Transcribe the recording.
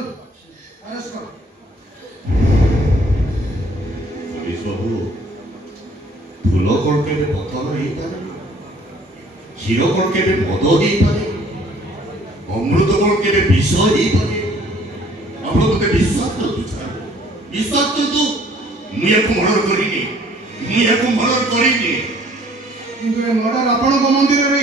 Arrest करो। Police बाबू फूल कौन के पथर हो पारे क्षीर कौन के मद हो पारे अमृत कौन के विष हो पारे आप मत विश्वास करतु विश्वास करतु मुझे मर्डर करिनी मुझे मर्डर करिनी किंतु ए मर्डर आपण को मंदिर रे